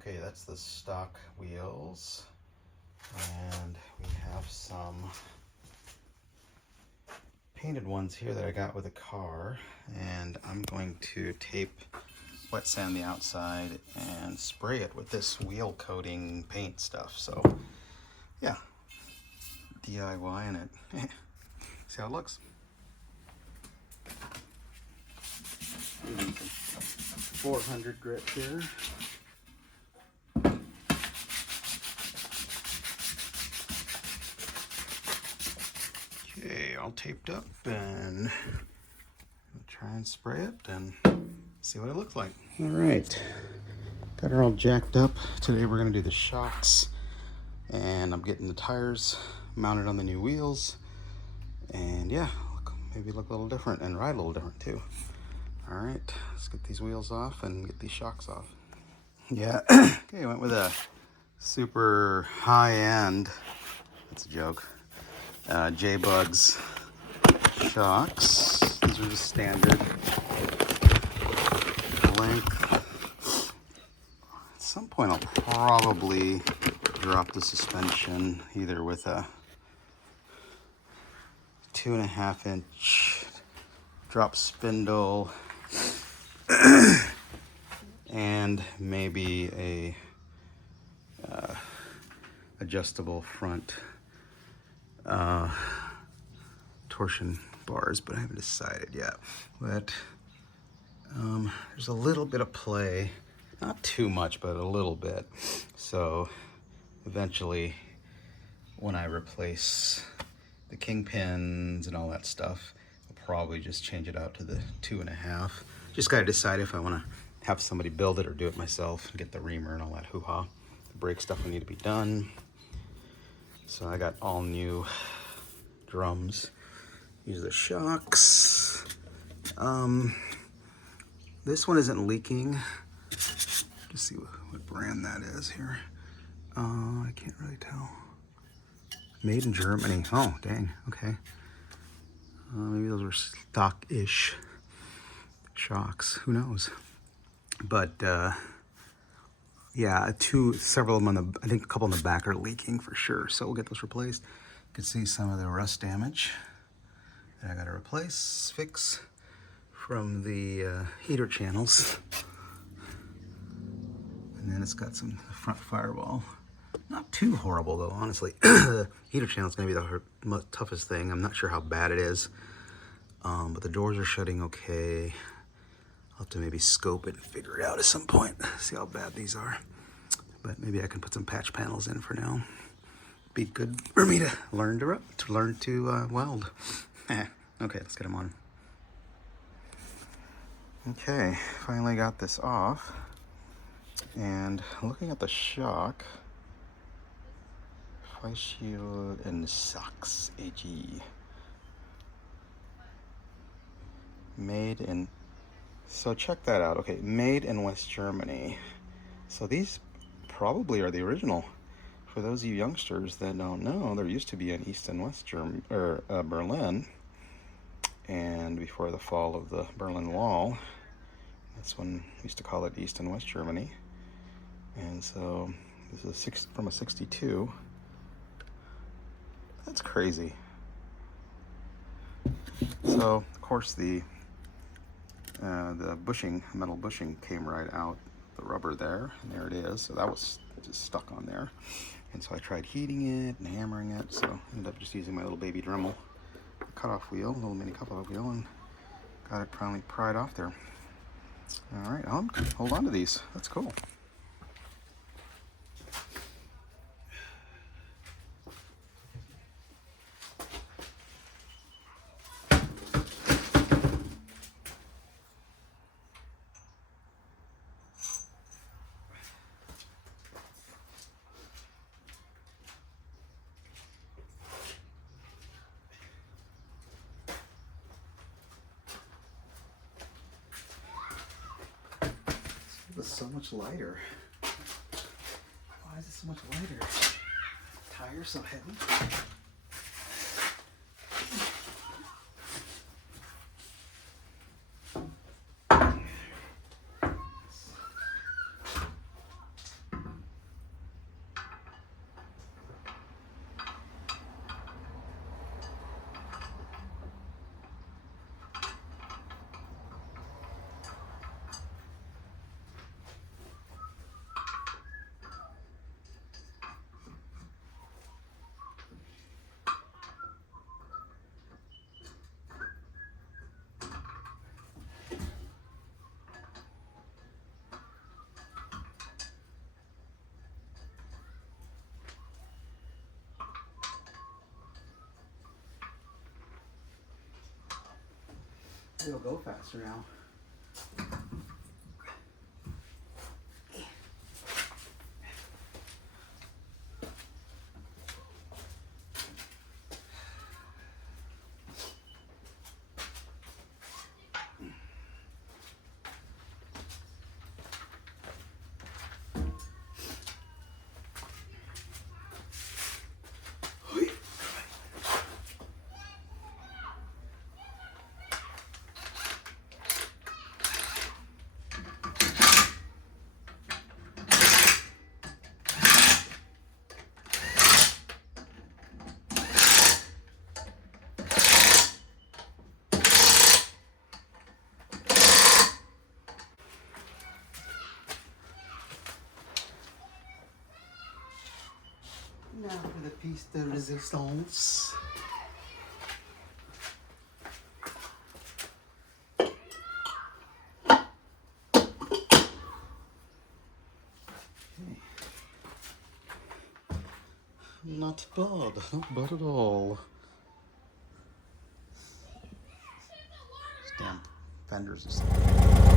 Okay, that's the stock wheels, and we have some painted ones here that I got with a car, and I'm going to tape wet sand the outside and spray it with this wheel coating paint stuff. So yeah, DIY in it. See how it looks. 400 grit here. Okay, all taped up, and I'll try and spray it and see what it looks like. All right, got her all jacked up. Today we're gonna do the shocks, and I'm getting the tires mounted on the new wheels, and yeah, maybe look a little different and ride a little different too. All right, let's get these wheels off and get these shocks off. Yeah, okay, I went with a super high-end, that's a joke, J-Bugs shocks. These are the standard length. At some point I'll probably drop the suspension either with a 2.5 inch drop spindle and maybe a adjustable front torsion bars, but I haven't decided yet. But there's a little bit of play, not too much, but a little bit. So eventually, when I replace the kingpins and all that stuff, I'll probably just change it out to the 2.5. Just gotta decide if I wanna have somebody build it or do it myself and get the reamer and all that hoo-ha. The brake stuff will need to be done. So I got all new drums. These are the shocks. This one isn't leaking. Just see what brand that is here. I can't really tell. Made in Germany. Oh, dang. Okay. Maybe those were stock-ish shocks. Who knows? But yeah, several of them on the, I think a couple in the back are leaking for sure. So we'll get those replaced. You can see some of the rust damage that I got to replace, fix from the heater channels. And then it's got some front firewall. Not too horrible though, honestly. The heater channel is going to be the toughest thing. I'm not sure how bad it is, but the doors are shutting okay. I'll have to maybe scope it and figure it out at some point. See how bad these are. But maybe I can put some patch panels in for now. Be good for me to learn to weld. Okay, let's get them on. Okay, finally got this off. And looking at the shock, Face Shield and Socks AG. Made in, so check that out. Okay, made in West Germany. So these probably are the original. For those of you youngsters that don't know, there used to be an East and West Germany, or Berlin. And before the fall of the Berlin Wall, that's when we used to call it East and West Germany. And so this is from a 62. That's crazy. So of course the bushing, metal bushing came right out the rubber there, and there it is. So that was just stuck on there. And so I tried heating it and hammering it. So I ended up just using my little baby Dremel cutoff wheel, little mini cutoff wheel, and got it finally pried off there. All right, I'll hold on to these. That's cool. It's so much lighter. Why is it so much lighter? Tire so heavy. It'll go faster now. Now for the piece de resistance. Not bad, not bad at all. Damn fenders and stuff.